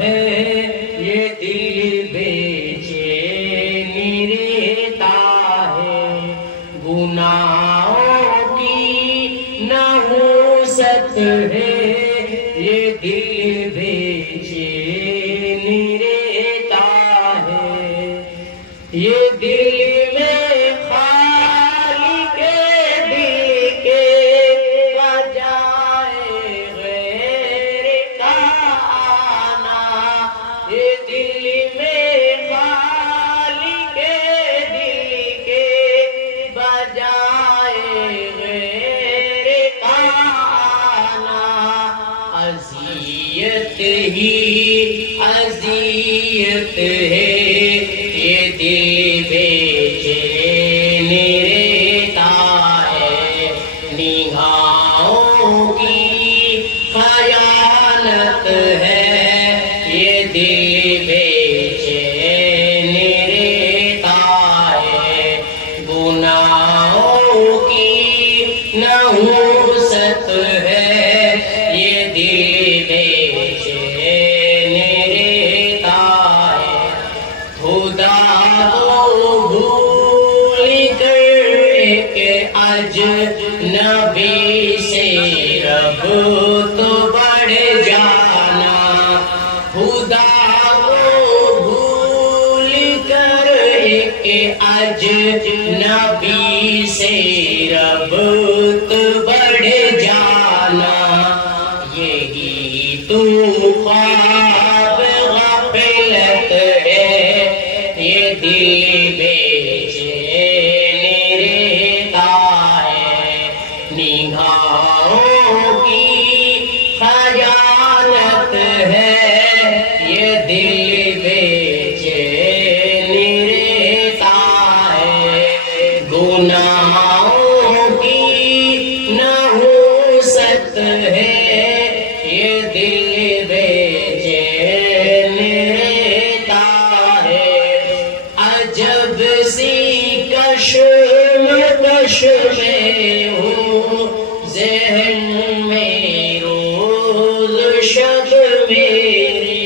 ہے یہ دل بے چینی رہتا ہے، گناہوں کی نحوست ہے یہ دل بے چینی رہتا ہے، یہ دل میں خالق دل کے بجائے غیر کا آنا، یہ دل میں خالق دل کے بجائے غیر کا آنا، اذیت ہی اذیت ہے یہ دل بے چینی رہتا ہے، نگاہوں کی خیانت ہے یہ دل بے چینی رہتا ہے، گناہوں کی نحوست ہے یہ دل بے چینی رہتا ہے، خدا کو بھول کر ایک اجنبی سے رب تو بڑھ جانا، خدا کو بھول کر ایک اجنبی سے رب تو بڑھ جانا، یہی تو خواب غفلت ہے یہ دل بے چینی رہتا ہے، نگاہوں کی خیانت ہے یہ دل بے چینی رہتا ہے، گناہوں کی نحوست ہے یہ دل بے چینی رہتا ہے، عجب سی کشمکش میں ہوں ذہن میں روز شب میرے،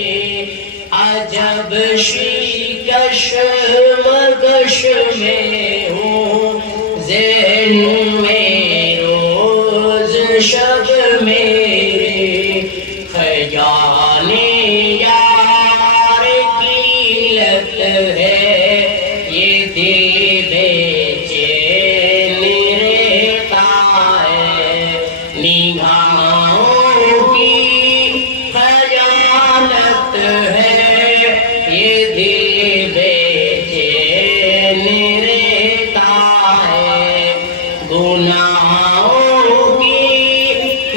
عجب سی کشمکش میں ہوں ذہن میں روز شب میرے، خیال یار کی لت ہے یہ دل بے چینی رہتا ہے، نگاہوں کی خیانت ہے یہ دل بے چینی رہتا ہے، گناہوں کی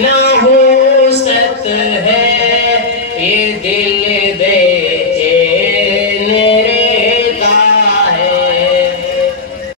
نحوست ہے یہ دل بے